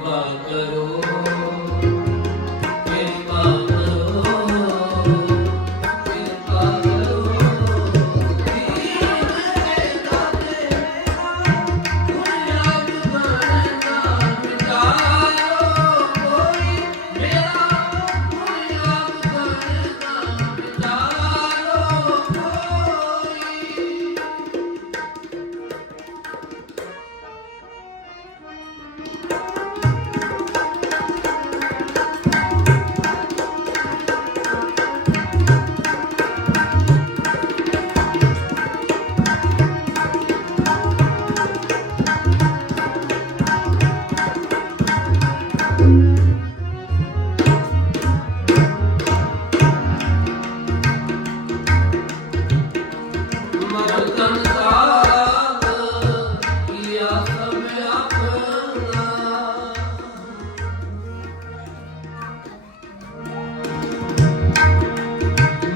कृपा करो